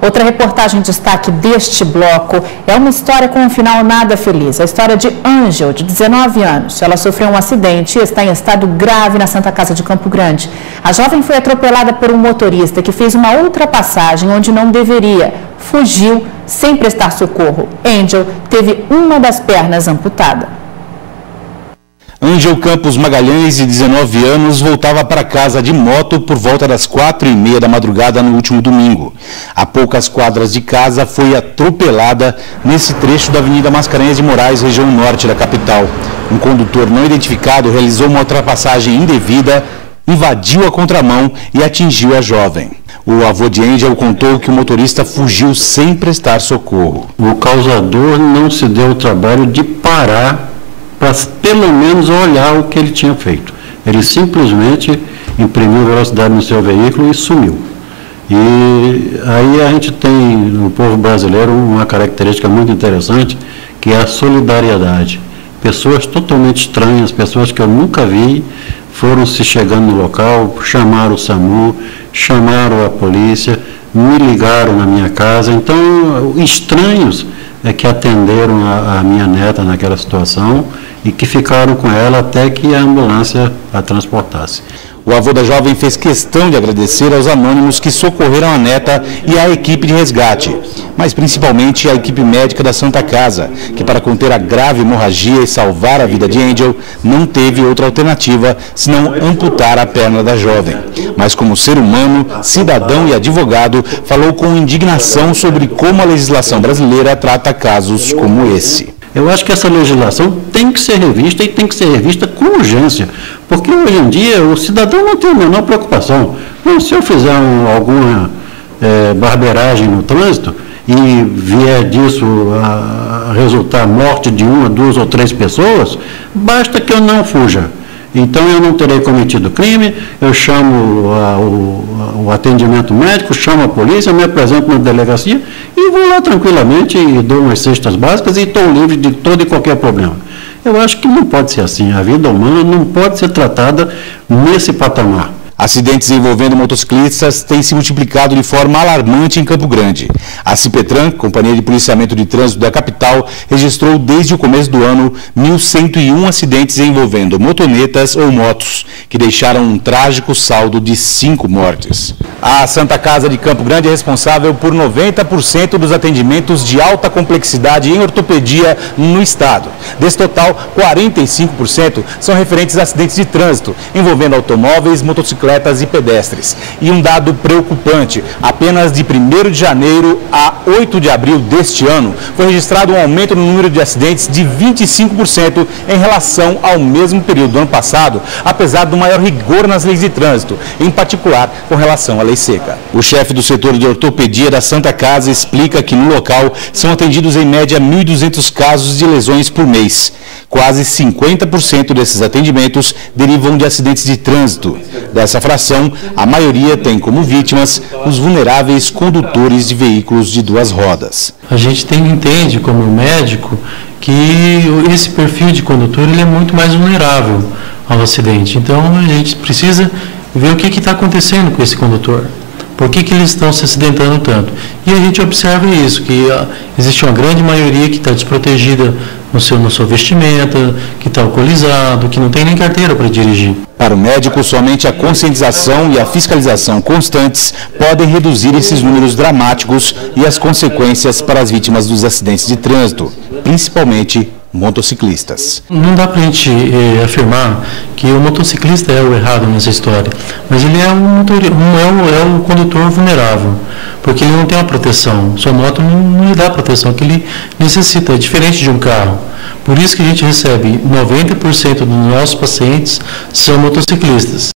Outra reportagem em destaque deste bloco é uma história com um final nada feliz. A história de Ângel, de 19 anos. Ela sofreu um acidente e está em estado grave na Santa Casa de Campo Grande. A jovem foi atropelada por um motorista que fez uma ultrapassagem onde não deveria. Fugiu sem prestar socorro. Ângel teve uma das pernas amputada. Ângel Campos Magalhães, de 19 anos, voltava para casa de moto por volta das 4h30 da madrugada no último domingo. A poucas quadras de casa, foi atropelada nesse trecho da Avenida Mascarenhas de Moraes, região norte da capital. Um condutor não identificado realizou uma ultrapassagem indevida, invadiu a contramão e atingiu a jovem. O avô de Ângel contou que o motorista fugiu sem prestar socorro. O causador não se deu o trabalho de parar para pelo menos olhar o que ele tinha feito. Ele simplesmente imprimiu velocidade no seu veículo e sumiu. E aí a gente tem no povo brasileiro uma característica muito interessante, que é a solidariedade. Pessoas totalmente estranhas, pessoas que eu nunca vi, foram se chegando no local, chamaram o SAMU, chamaram a polícia, me ligaram na minha casa. Então, estranhos é que atenderam a minha neta naquela situação e que ficaram com ela até que a ambulância a transportasse. O avô da jovem fez questão de agradecer aos anônimos que socorreram a neta e a equipe de resgate, mas principalmente a equipe médica da Santa Casa, que para conter a grave hemorragia e salvar a vida de Ângel, não teve outra alternativa senão amputar a perna da jovem. Mas como ser humano, cidadão e advogado, falou com indignação sobre como a legislação brasileira trata casos como esse. Eu acho que essa legislação tem que ser revista e tem que ser revista com urgência, porque hoje em dia o cidadão não tem a menor preocupação. Bom, se eu fizer alguma barbeiragem no trânsito e vier disso a resultar a morte de 1, 2 ou 3 pessoas, basta que eu não fuja. Então eu não terei cometido crime, eu chamo o atendimento médico, chamo a polícia, me apresento na delegacia e vou lá tranquilamente e dou umas cestas básicas e estou livre de todo e qualquer problema. Eu acho que não pode ser assim, a vida humana não pode ser tratada nesse patamar. Acidentes envolvendo motociclistas têm se multiplicado de forma alarmante em Campo Grande. A Cipetran, Companhia de Policiamento de Trânsito da capital, registrou desde o começo do ano 1.101 acidentes envolvendo motonetas ou motos, que deixaram um trágico saldo de 5 mortes. A Santa Casa de Campo Grande é responsável por 90% dos atendimentos de alta complexidade em ortopedia no estado. Desse total, 45% são referentes a acidentes de trânsito, envolvendo automóveis, motocicletas e pedestres. E um dado preocupante, apenas de 1º de janeiro a 8 de abril deste ano, foi registrado um aumento no número de acidentes de 25% em relação ao mesmo período do ano passado, apesar do maior rigor nas leis de trânsito, em particular com relação à lei seca. O chefe do setor de ortopedia da Santa Casa explica que no local são atendidos em média 1.200 casos de lesões por mês. Quase 50% desses atendimentos derivam de acidentes de trânsito. Dessa fração, a maioria tem como vítimas os vulneráveis condutores de veículos de 2 rodas. A gente entende como médico que esse perfil de condutor ele é muito mais vulnerável ao acidente. Então a gente precisa ver o que está acontecendo com esse condutor. Por que eles estão se acidentando tanto? E a gente observa isso, que existe uma grande maioria que está desprotegida na sua vestimenta, que está alcoolizado, que não tem nem carteira para dirigir. Para o médico, somente a conscientização e a fiscalização constantes podem reduzir esses números dramáticos e as consequências para as vítimas dos acidentes de trânsito, principalmente motociclistas. Não dá para a gente afirmar que o motociclista é o errado nessa história, mas ele é um condutor vulnerável, porque ele não tem uma proteção. Sua moto não lhe dá a proteção que ele necessita, é diferente de um carro. Por isso que a gente recebe 90% dos nossos pacientes são motociclistas.